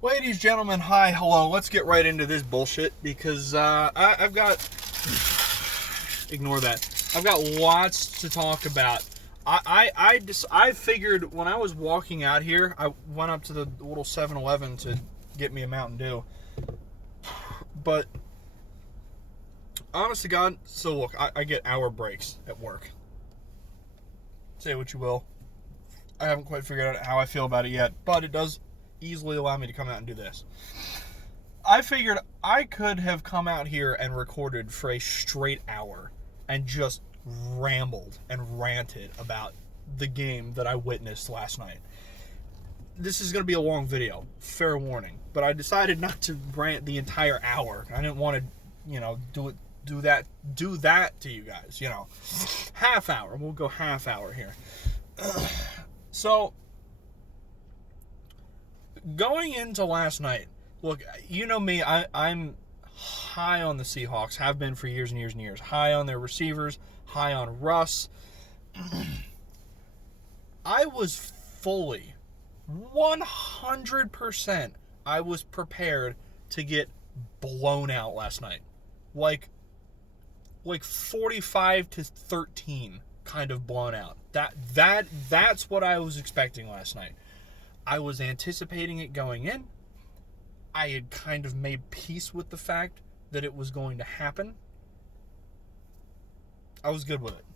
Ladies, gentlemen, hi, hello. Let's get right into this bullshit because I've got. Ignore that. I've got lots to talk about. I figured when I was walking out here, I went up to the little 7-Eleven to get me a Mountain Dew. But, honest to God, so look, I get hour breaks at work. Say what you will. I haven't quite figured out how I feel about it yet, but it does easily allow me to come out and do this. I figured I could have come out here and recorded for a straight hour and just rambled and ranted about the game that I witnessed last night. This is going to be a long video, fair warning, but I decided not to rant the entire hour. I didn't want to, do that to you guys, Half hour. We'll go half hour here. So, going into last night, look, you know me, I'm high on the Seahawks, have been for years and years and years. High on their receivers, high on Russ. I was fully, 100%, I was prepared to get blown out last night. Like 45-13 kind of blown out. That's what I was expecting last night. I was anticipating it going in. I had kind of made peace with the fact that it was going to happen. I was good with it.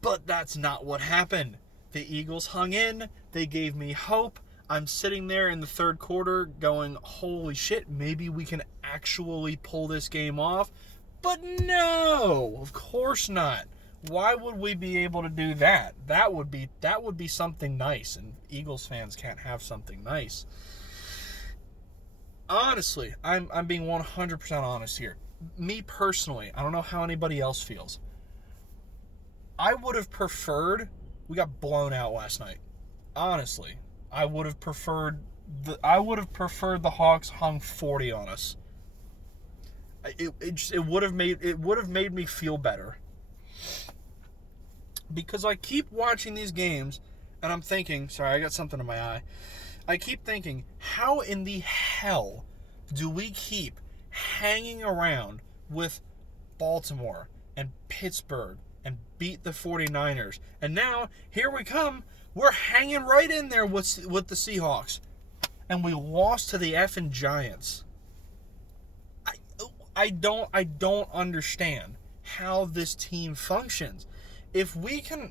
But that's not what happened. The Eagles hung in. They gave me hope. I'm sitting there in the third quarter going, holy shit, maybe we can actually pull this game off. But no, of course not. Why would we be able to do that? That would be something nice, and Eagles fans can't have something nice. Honestly, I'm being 100% honest here. Me personally, I don't know how anybody else feels. I would have preferred we got blown out last night. Honestly, I would have preferred the Hawks hung 40 on us. It would have made me feel better. Because I keep watching these games and I'm thinking, sorry, I got something in my eye. I keep thinking, how in the hell do we keep hanging around with Baltimore and Pittsburgh and beat the 49ers? And now, here we come, we're hanging right in there with the Seahawks. And we lost to the effing Giants. I don't understand how this team functions. If we can,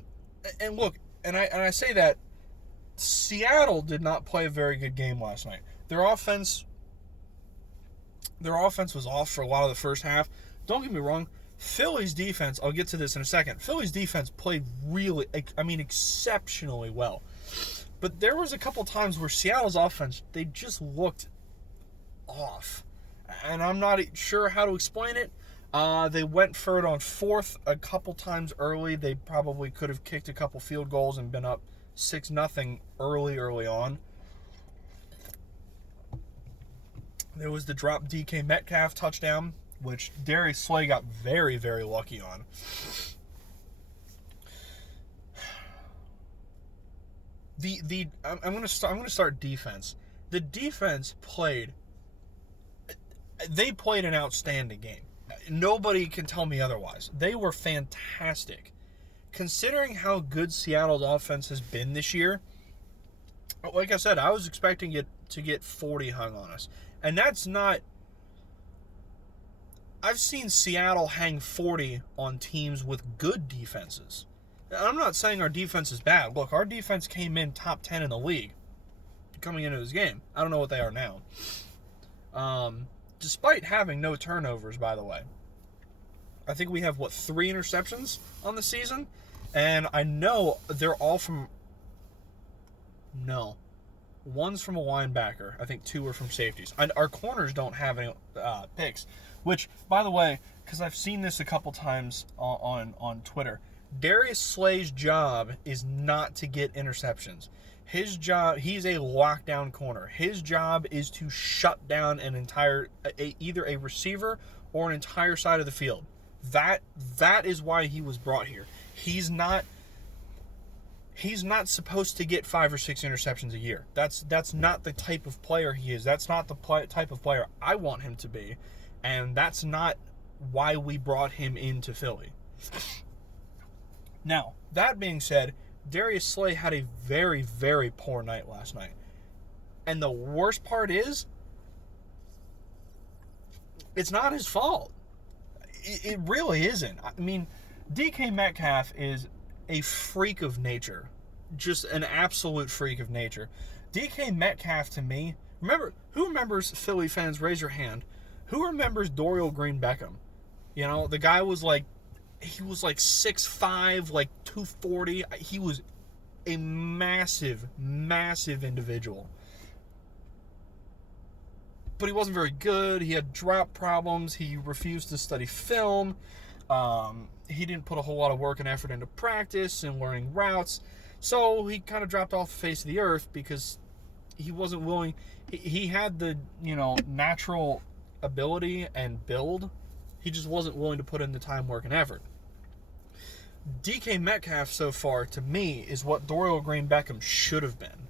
and look, and I say that, Seattle did not play a very good game last night. Their offense was off for a lot of the first half. Don't get me wrong, Philly's defense, I'll get to this in a second, Philly's defense played really, exceptionally well. But there was a couple times where Seattle's offense, they just looked off. And I'm not sure how to explain it. They went for it on fourth a couple times early. They probably could have kicked a couple field goals and been up 6-0 early on. There was the drop DK Metcalf touchdown, which Darius Slay got very, very lucky on. I'm going to start defense. The defense played an outstanding game. Nobody can tell me otherwise. They were fantastic. Considering how good Seattle's offense has been this year, like I said, I was expecting it to get 40 hung on us. And that's not... I've seen Seattle hang 40 on teams with good defenses. I'm not saying our defense is bad. Look, our defense came in top 10 in the league coming into this game. I don't know what they are now. Despite having no turnovers, by the way. I think we have, 3 interceptions on the season? And I know they're all from... No. One's from a linebacker. I think 2 are from safeties. And our corners don't have any picks. Which, by the way, because I've seen this a couple times on Twitter, Darius Slay's job is not to get interceptions. His job, he's a lockdown corner. His job is to shut down an entire, either a receiver or an entire side of the field. That is why he was brought here. He's not he's not supposed to get 5 or 6 interceptions a year. That's not the type of player he is. That's not the type of player I want him to be. And that's not why we brought him into Philly. Now, that being said, Darius Slay had a very, very poor night last night. And the worst part is, it's not his fault. It really isn't. I mean, DK Metcalf is a freak of nature. Just an absolute freak of nature. DK Metcalf, to me, who remembers, Philly fans, raise your hand, who remembers Dorial Green Beckham? You know, the guy was like, he was like 6'5", like 240. He was a massive, massive individual. But he wasn't very good. He had drop problems. He refused to study film. He didn't put a whole lot of work and effort into practice and learning routes. So he kind of dropped off the face of the earth because he wasn't willing. He had the, natural ability and build. He just wasn't willing to put in the time, work, and effort. DK Metcalf, so far, to me, is what Dorial Green Beckham should have been.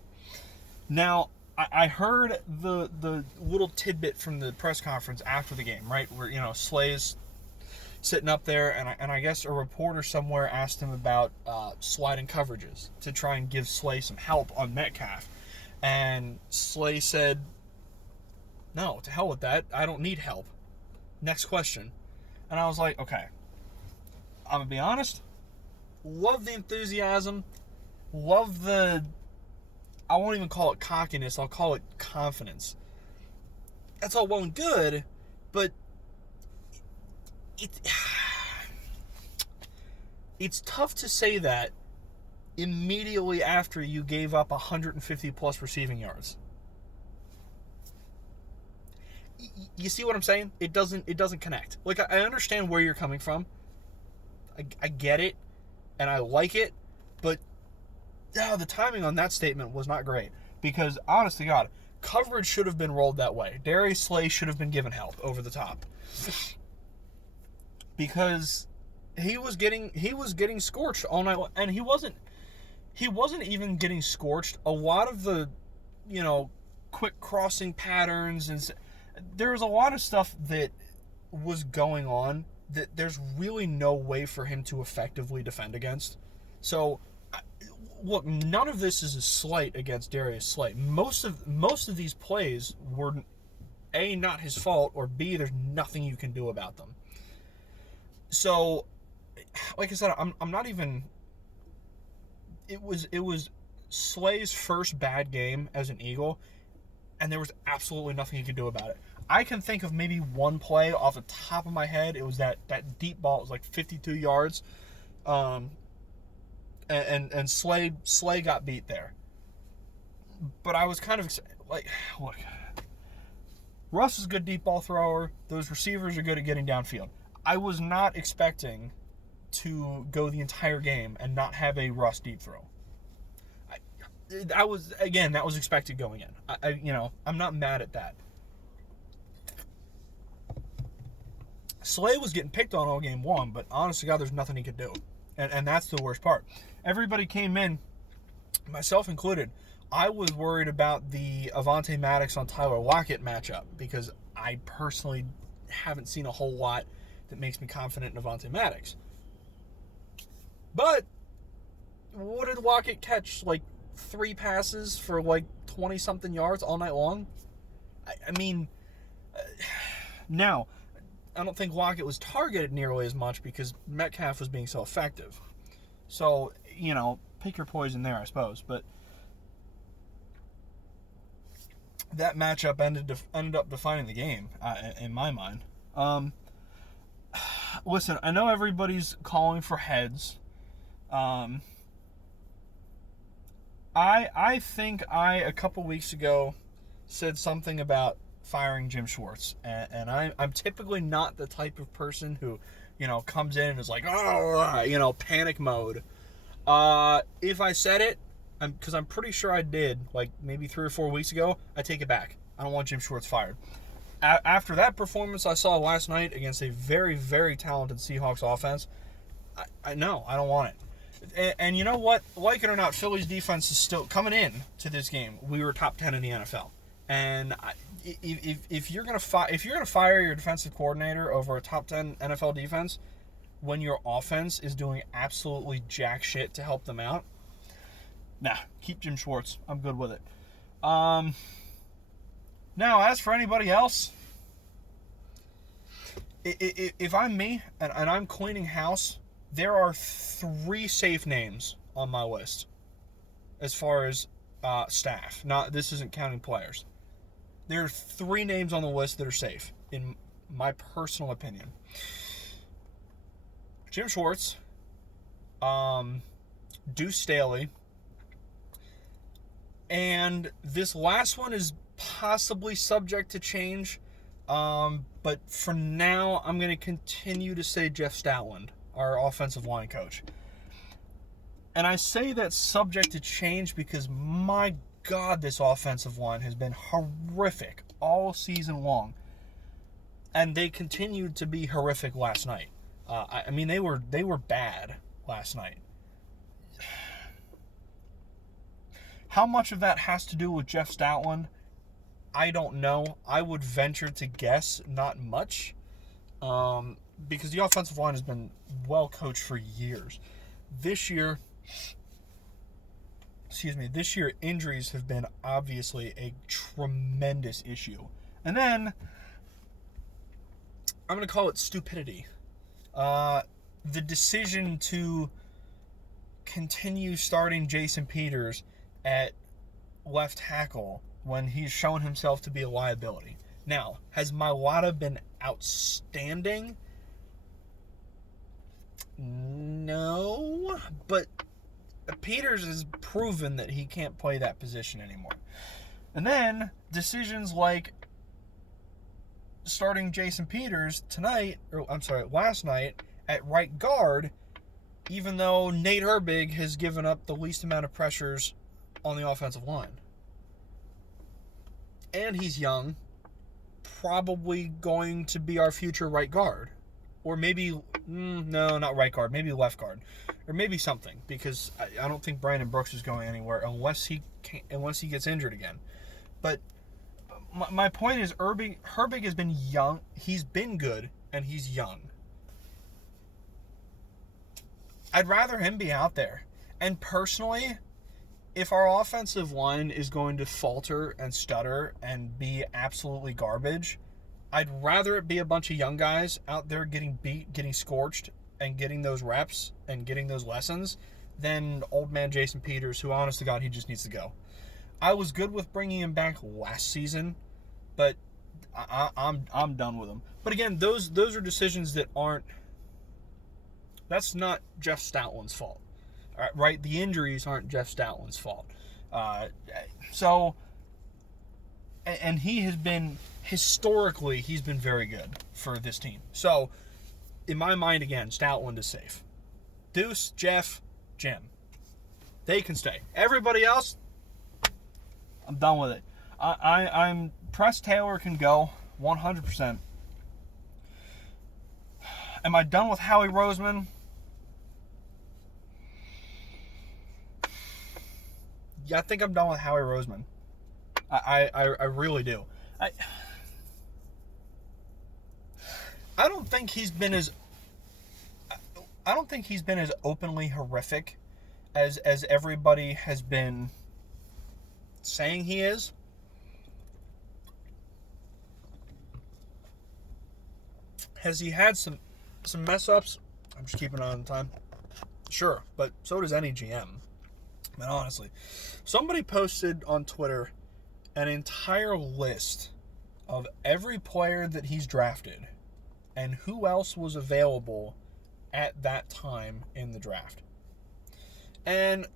Now, I heard the little tidbit from the press conference after the game, right, where, Slay's sitting up there, and I guess a reporter somewhere asked him about sliding coverages to try and give Slay some help on Metcalf. And Slay said, no, to hell with that. I don't need help. Next question. And I was like, okay, I'm going to be honest. Love the enthusiasm. Love the, I won't even call it cockiness. I'll call it confidence. That's all well and good, but it's tough to say that immediately after you gave up 150 plus receiving yards. You see what I'm saying? It doesn't connect. Like, I understand where you're coming from. I get it, and I like it, but the timing on that statement was not great. Because, honest to God, coverage should have been rolled that way. Darius Slay should have been given help over the top. Because he was getting scorched all night long. And he wasn't even getting scorched. A lot of the, quick crossing patterns, and there was a lot of stuff that was going on that there's really no way for him to effectively defend against. So, look, none of this is a slight against Darius Slay. Most of these plays were, A, not his fault, or B, there's nothing you can do about them. So, like I said, I'm not even. It was Slay's first bad game as an Eagle, and there was absolutely nothing he could do about it. I can think of maybe one play off the top of my head. It was that deep ball. It was like 52 yards, and Slay got beat there. But I was kind of like, look, Russ is a good deep ball thrower. Those receivers are good at getting downfield. I was not expecting to go the entire game and not have a Russ deep throw. That was expected going in. I'm not mad at that. Slay was getting picked on all game long, but honest to God, there's nothing he could do. And that's the worst part. Everybody came in, myself included. I was worried about the Avonte Maddox on Tyler Lockett matchup because I personally haven't seen a whole lot that makes me confident in Avonte Maddox. But what did Lockett catch? Like 3 passes for like 20-something yards all night long? I mean, now, I don't think Lockett was targeted nearly as much because Metcalf was being so effective. So, pick your poison there, I suppose. But that matchup ended up defining the game, in my mind. Listen, I know everybody's calling for heads. I think a couple weeks ago said something about firing Jim Schwartz, and I'm typically not the type of person who, comes in and is like, panic mode. If I said it, because I'm pretty sure I did, like maybe 3 or 4 weeks ago, I take it back. I don't want Jim Schwartz fired. After that performance I saw last night against a very, very talented Seahawks offense, I don't want it. And you know what? Like it or not, Philly's defense is still coming in to this game. We were top 10 in the NFL. And if you're gonna fire your defensive coordinator over a top 10 NFL defense when your offense is doing absolutely jack shit to help them out, nah, keep Jim Schwartz. I'm good with it. Now, as for anybody else, if I'm me and I'm cleaning house, there are 3 safe names on my list as far as staff. This isn't counting players. There are 3 names on the list that are safe, in my personal opinion. Jim Schwartz, Deuce Staley, and this last one is possibly subject to change, but for now, I'm going to continue to say Jeff Stoutland, our offensive line coach. And I say that's subject to change because, my God, this offensive line has been horrific all season long. And they continued to be horrific last night. I mean, they were bad last night. How much of that has to do with Jeff Stoutland? I don't know. I would venture to guess not much. Because the offensive line has been well coached for years. This year, injuries have been obviously a tremendous issue. And then, I'm going to call it stupidity. The decision to continue starting Jason Peters at left tackle when he's shown himself to be a liability. Now, has Mailata been outstanding? No, but Peters has proven that he can't play that position anymore. And then decisions like starting Jason Peters last night at right guard, even though Nate Herbig has given up the least amount of pressures on the offensive line. And he's young, probably going to be our future right guard. Or maybe, no, not right guard, maybe left guard. Or maybe something, because I don't think Brandon Brooks is going anywhere unless he gets injured again. But my point is, Herbig has been young. He's been good, and he's young. I'd rather him be out there. And personally, if our offensive line is going to falter and stutter and be absolutely garbage, I'd rather it be a bunch of young guys out there getting beat, getting scorched, and getting those reps and getting those lessons than old man Jason Peters, who, honest to God, he just needs to go. I was good with bringing him back last season, but I'm done with him. But again, those are decisions that aren't. That's not Jeff Stoutland's fault, right? The injuries aren't Jeff Stoutland's fault. And he has been, historically, he's been very good for this team. So, in my mind, again, Stoutland is safe. Deuce, Jeff, Jim. They can stay. Everybody else, I'm done with it. I'm Press Taylor can go 100%. Am I done with Howie Roseman? Yeah, I think I'm done with Howie Roseman. I really do. I don't think he's been as openly horrific as everybody has been saying he is. Has he had some mess ups? I'm just keeping an eye on the time. Sure, but so does any GM. I mean, honestly, somebody posted on Twitter an entire list of every player that he's drafted and who else was available at that time in the draft. And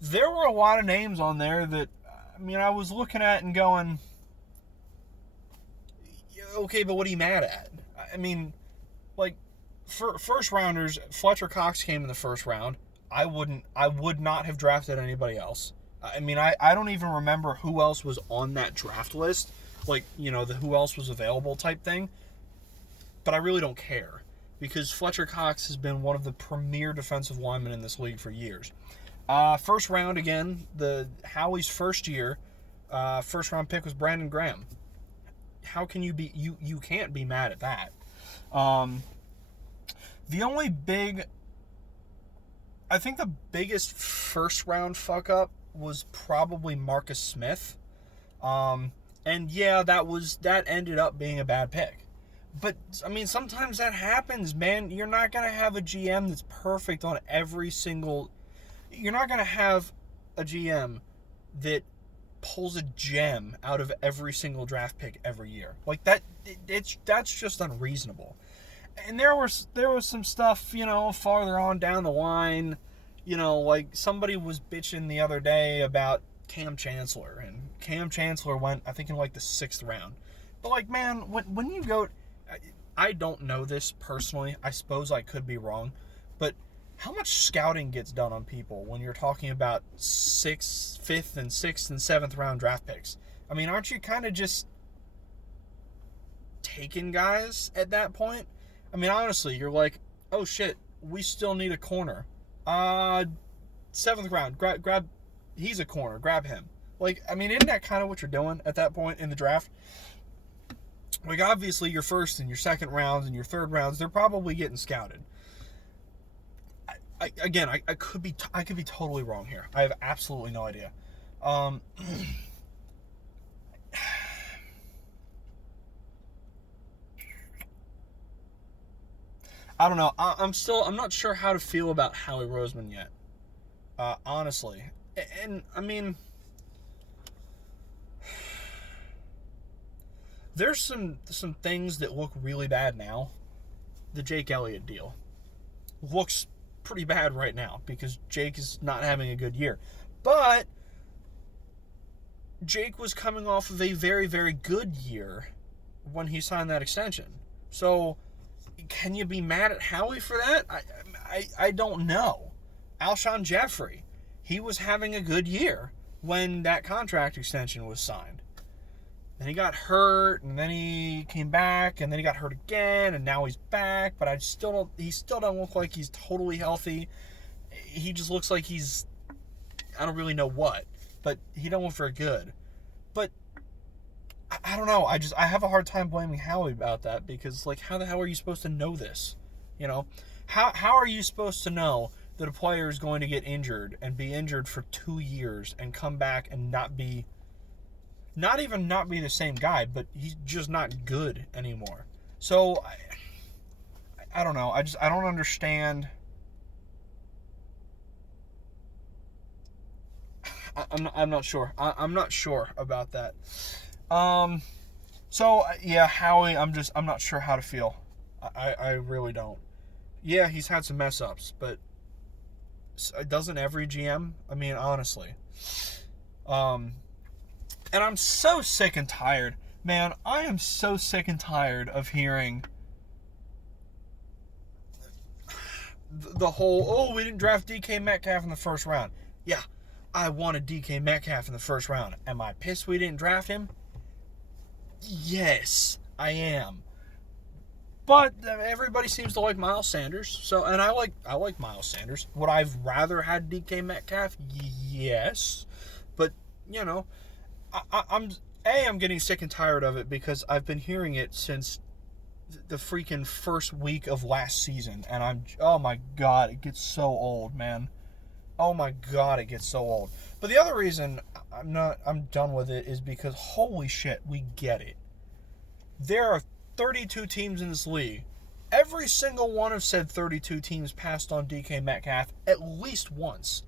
there were a lot of names on there that, I mean, I was looking at and going, okay, but what are you mad at? I mean, like, for first rounders, Fletcher Cox came in the first round. I would not have drafted anybody else. I mean, I don't even remember who else was on that draft list, like, you know, the who else was available type thing. But I really don't care. because Fletcher Cox has been one of the premier defensive linemen in this league for years. First round again, Howie's first year, first round pick was Brandon Graham. How can you be, you can't be mad at that. The only I think the biggest first round fuck up was probably Marcus Smith. And yeah, that ended up being a bad pick. But, I mean, sometimes that happens, man. You're not going to have a GM that's perfect on every single... You're not going to have a GM that pulls a gem out of every single draft pick every year. Like, that's just unreasonable. And there was some stuff, farther on down the line, like somebody was bitching the other day about Cam Chancellor, and Cam Chancellor went, I think, in like the 6th round. But like, man, when you go, I don't know this personally. I suppose I could be wrong, but how much scouting gets done on people when you're talking about 5th and 6th and 7th round draft picks? I mean, aren't you kind of just taking guys at that point? I mean, honestly, you're like, oh shit, we still need a corner. 7th round, grab, he's a corner, grab him. Like, I mean, isn't that kind of what you're doing at that point in the draft? Like, obviously, your first and your second rounds and your third rounds, they're probably getting scouted. I could be totally wrong here. I have absolutely no idea. I don't know. I'm not sure how to feel about Howie Roseman yet. Honestly. And, I mean, there's some things that look really bad now. The Jake Elliott deal looks pretty bad right now because Jake is not having a good year. But Jake was coming off of a very, very good year when he signed that extension. So, can you be mad at Howie for that? I don't know. Alshon Jeffrey, he was having a good year when that contract extension was signed. Then he got hurt, and then he came back, and then he got hurt again, and now he's back, but he still don't look like he's totally healthy. He just looks like he's, I don't really know what, but he don't look very good. But I don't know. I have a hard time blaming Howie about that because, like, how the hell are you supposed to know this? How are you supposed to know that a player is going to get injured and be injured for 2 years and come back and not be the same guy, but he's just not good anymore? So I don't know. I don't understand. I'm not sure. I'm not sure about that. So yeah, Howie, I'm not sure how to feel. I really don't. Yeah, he's had some mess ups, but doesn't every GM? I mean, honestly. And I'm so sick and tired. Man, I am so sick and tired of hearing the whole, we didn't draft DK Metcalf in the first round. Yeah, I wanted DK Metcalf in the first round. Am I pissed we didn't draft him? Yes, I am. But everybody seems to like Miles Sanders. So, and I like Miles Sanders. Would I've rather had DK Metcalf? Yes. But, I'm getting sick and tired of it because I've been hearing it since the freaking first week of last season. And oh my God, it gets so old, man. Oh my God, it gets so old. But the other reason I'm done with it is because holy shit, we get it. There are 32 teams in this league. Every single one of said 32 teams passed on DK Metcalf at least once.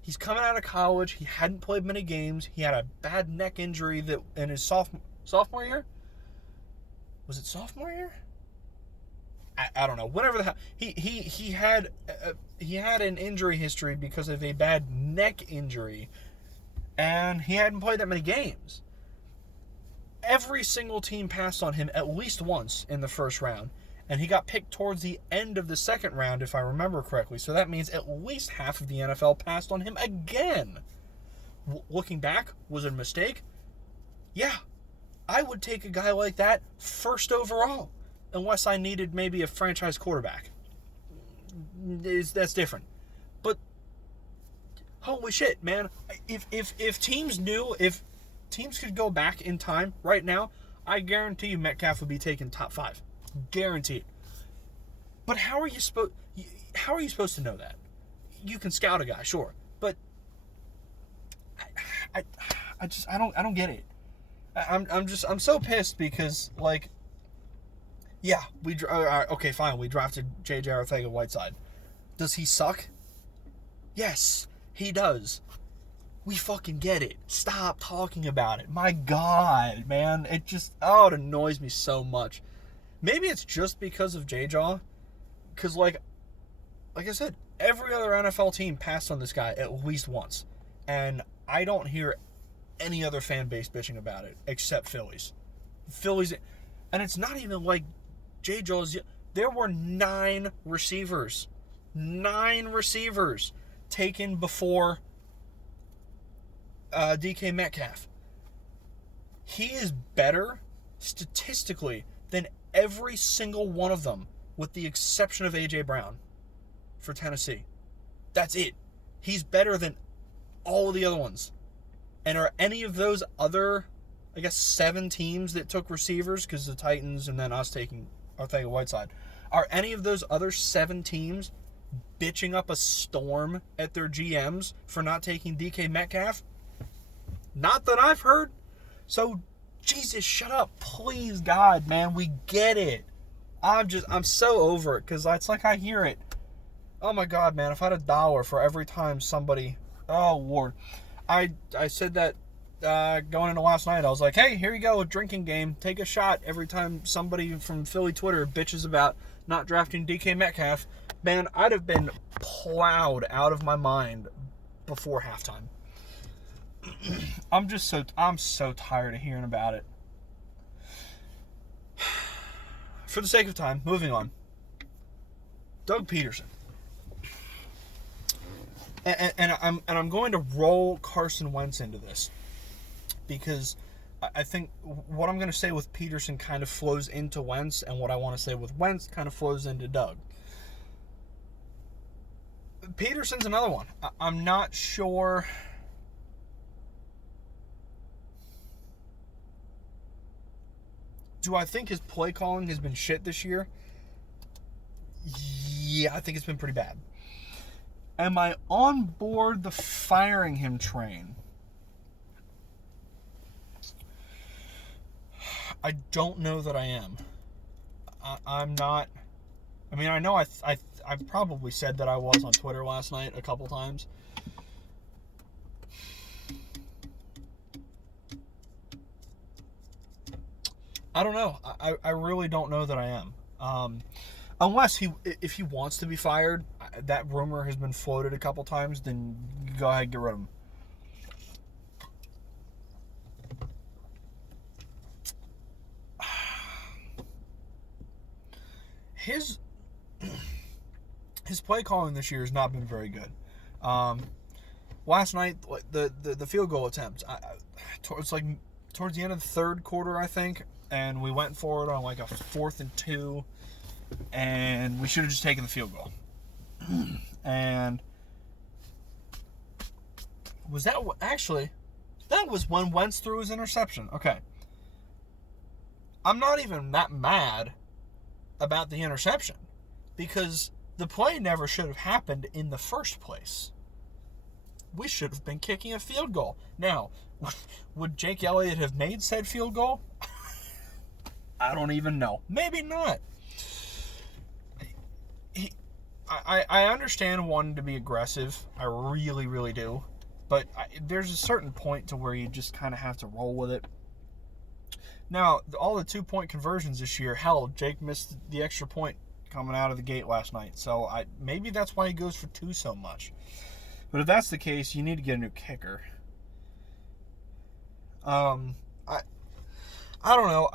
He's coming out of college. He hadn't played many games. He had a bad neck injury that in his sophomore year. Was it sophomore year? I don't know. Whatever the hell. He had an injury history because of a bad neck injury, and he hadn't played that many games. Every single team passed on him at least once in the first round, and he got picked towards the end of the second round, if I remember correctly. So that means at least half of the NFL passed on him again. Looking back, was it a mistake? Yeah. I would take a guy like that first overall. unless I needed maybe a franchise quarterback. That's different. But holy shit, man! If teams knew, if teams could go back in time right now, I guarantee you Metcalf would be taken top 5, guaranteed. But how are you supposed to know that? You can scout a guy, sure, but I don't get it. I'm so pissed because, like, yeah, okay, fine, we drafted J.J. Arcega-Whiteside. Does he suck? Yes, he does. We fucking get it. Stop talking about it. My God, man, it annoys me so much. Maybe it's just because of J-Jaw, because like I said, every other NFL team passed on this guy at least once, and I don't hear any other fan base bitching about it except Phillies, and it's not even like J-Jaw's. There were 9 receivers taken before DK Metcalf. He is better statistically than every single one of them, with the exception of A.J. Brown for Tennessee. That's it. He's better than all of the other ones. And are any of those other, 7 teams that took receivers, because the Titans and then us taking Arcega-Whiteside, are any of those other 7 teams bitching up a storm at their GMs for not taking DK Metcalf? Not that I've heard. So, Jesus, shut up. Please, God, man, we get it. I'm so over it, because it's like I hear it. Oh, my God, man, if I had $1 for every time somebody... Oh, Lord. I said that going into last night. I was like, hey, here you go, a drinking game. Take a shot every time somebody from Philly Twitter bitches about not drafting DK Metcalf. Man, I'd have been plowed out of my mind before halftime. I'm so tired of hearing about it. For the sake of time, moving on. Doug Peterson. And I'm going to roll Carson Wentz into this, because I think what I'm going to say with Peterson kind of flows into Wentz, and what I want to say with Wentz kind of flows into Doug. Peterson's another one. I'm not sure. Do I think his play calling has been shit this year? Yeah, I think it's been pretty bad. Am I on board the firing him train? I don't know that I am. I'm not. I mean, I know I probably said that I was on Twitter last night a couple times. I don't know. I really don't know that I am. Unless if he wants to be fired, that rumor has been floated a couple times, then go ahead and get rid of him. His play calling this year has not been very good. Last night, the field goal attempt, it's like towards the end of the third quarter, I think, and we went for it on like a 4th and 2. And we should have just taken the field goal. And was that actually? That was when Wentz threw his interception. Okay. I'm not even that mad about the interception, because the play never should have happened in the first place. We should have been kicking a field goal. Now, would Jake Elliott have made said field goal? I don't even know. Maybe not. I understand wanting to be aggressive. I really, really do. But there's a certain point to where you just kind of have to roll with it. Now, all the 2-point conversions this year, hell, Jake missed the extra point coming out of the gate last night. So maybe that's why he goes for 2 so much. But if that's the case, you need to get a new kicker. I don't know.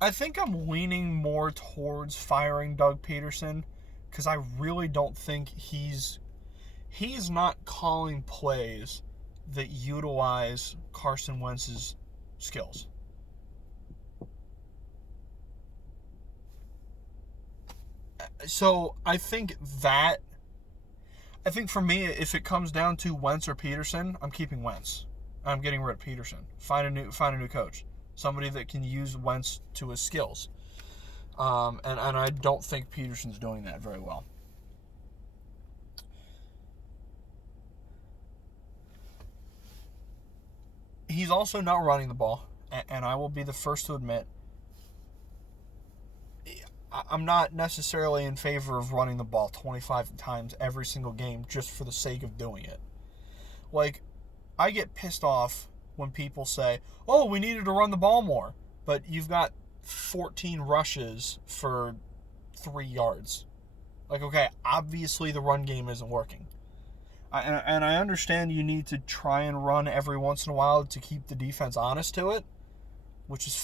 I think I'm leaning more towards firing Doug Peterson, because I really don't think he's not calling plays that utilize Carson Wentz's skills. So I think for me, if it comes down to Wentz or Peterson, I'm keeping Wentz. I'm getting rid of Peterson. Find a new coach, somebody that can use Wentz to his skills. And I don't think Peterson's doing that very well. He's also not running the ball, and I will be the first to admit I'm not necessarily in favor of running the ball 25 times every single game just for the sake of doing it. Like, I get pissed off when people say, oh, we needed to run the ball more, but you've got 14 rushes for 3 yards. Like, okay, obviously the run game isn't working. And I understand you need to try and run every once in a while to keep the defense honest to it, which is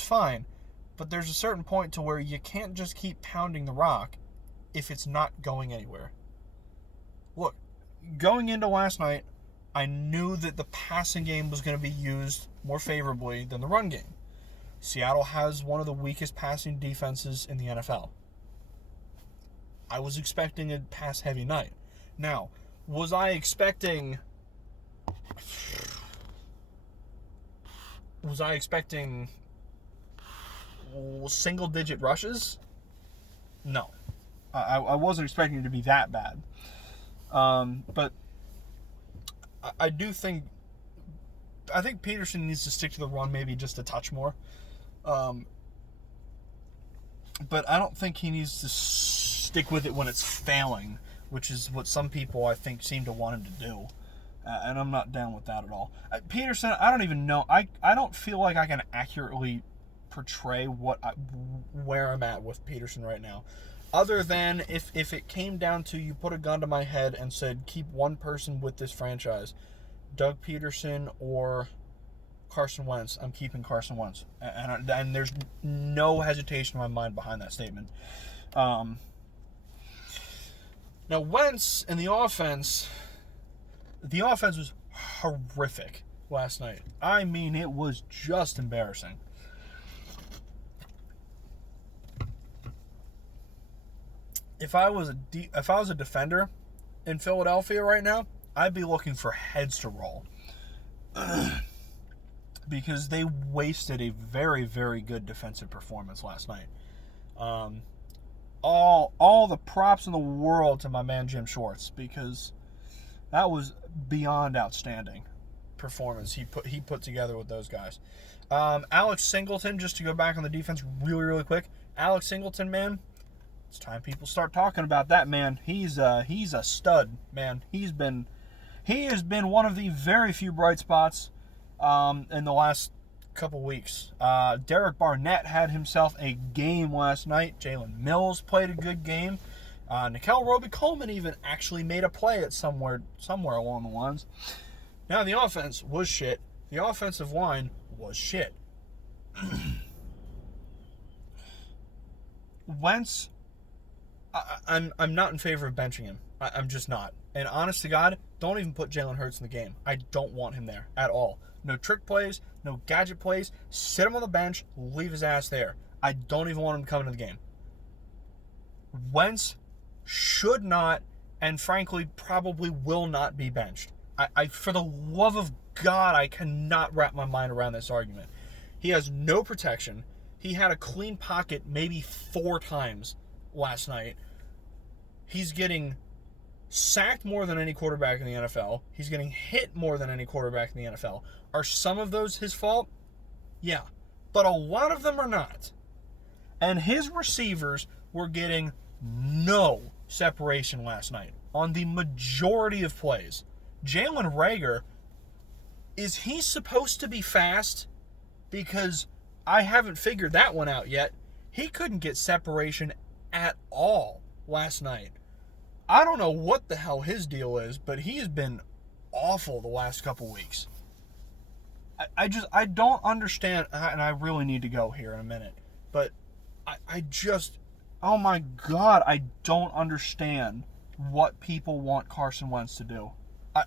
fine. But there's a certain point to where you can't just keep pounding the rock if it's not going anywhere. Look, going into last night, I knew that the passing game was going to be used more favorably than the run game. Seattle has one of the weakest passing defenses in the NFL. I was expecting a pass-heavy night. Now, was I expecting single-digit rushes? No. I wasn't expecting it to be that bad. But I think Peterson needs to stick to the run maybe just a touch more. But I don't think he needs to stick with it when it's failing, which is what some people, I think, seem to want him to do. And I'm not down with that at all. Peterson, I don't even know. I don't feel like I can accurately portray where I'm at with Peterson right now. Other than if it came down to you put a gun to my head and said, keep one person with this franchise, Doug Peterson or Carson Wentz, I'm keeping Carson Wentz. And there's no hesitation in my mind behind that statement. Now, Wentz and the offense was horrific last night. I mean, it was just embarrassing. If I was a defender in Philadelphia right now, I'd be looking for heads to roll. Because they wasted a very, very good defensive performance last night. All the props in the world to my man Jim Schwartz, because that was beyond outstanding performance he put together with those guys. Alex Singleton, just to go back on the defense really, really quick. Alex Singleton, man, it's time people start talking about that man. He's a stud, man. He has been one of the very few bright spots in the last couple weeks. Derek Barnett had himself a game last night. Jalen Mills played a good game. Nickel Roby-Coleman even actually made a play at somewhere along the lines. Now, the offense was shit. The offensive line was shit. Wentz, I'm not in favor of benching him. I'm just not. And honest to God, don't even put Jalen Hurts in the game. I don't want him there at all. No trick plays, no gadget plays. Sit him on the bench, leave his ass there. I don't even want him coming to the game. Wentz should not, and frankly, probably will not be benched. I for the love of God, I cannot wrap my mind around this argument. He has no protection. He had a clean pocket maybe 4 times last night. He's getting sacked more than any quarterback in the NFL. He's getting hit more than any quarterback in the NFL. Are some of those his fault? Yeah. But a lot of them are not. And his receivers were getting no separation last night on the majority of plays. Jalen Reagor, is he supposed to be fast? Because I haven't figured that one out yet. He couldn't get separation at all last night. I don't know what the hell his deal is, but he's been awful the last couple weeks. I don't understand, and I really need to go here in a minute, but oh my God, I don't understand what people want Carson Wentz to do.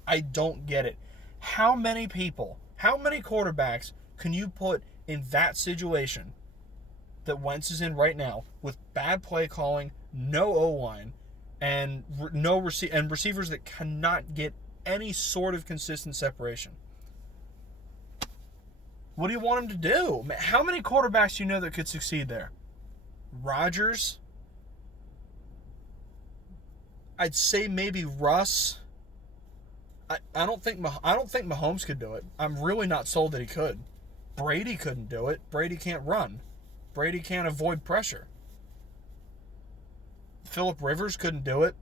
I don't get it. How many quarterbacks can you put in that situation that Wentz is in right now with bad play calling, no O-line, and receivers that cannot get any sort of consistent separation. What do you want him to do? How many quarterbacks do you know that could succeed there? Rodgers. I'd say maybe Russ. I don't think Mahomes could do it. I'm really not sold that he could. Brady couldn't do it. Brady can't run. Brady can't avoid pressure. Phillip Rivers couldn't do it.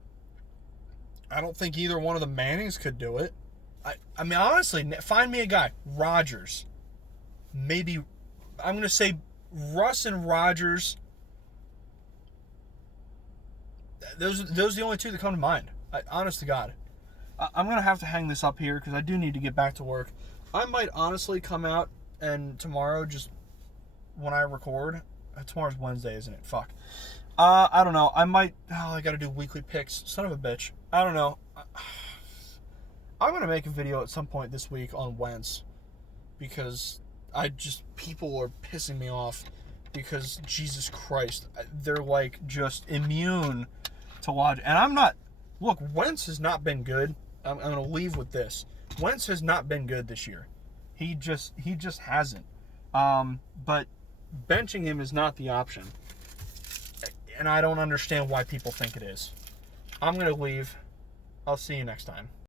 I don't think either one of the Mannings could do it. I mean, honestly, find me a guy. Rodgers. Maybe, I'm going to say Russ and Rodgers. Those are the only two that come to mind. Honest to God. I'm going to have to hang this up here because I do need to get back to work. I might honestly come out and tomorrow, just when I record, tomorrow's Wednesday, isn't it? Fuck. I don't know. I might, I got to do weekly picks. Son of a bitch. I don't know. I'm going to make a video at some point this week on Wentz because people are pissing me off because, Jesus Christ, they're like just immune to logic. And I'm not, look, Wentz has not been good. I'm going to leave with this. Wentz has not been good this year. He just hasn't. But benching him is not the option. And I don't understand why people think it is. I'm going to leave. I'll see you next time.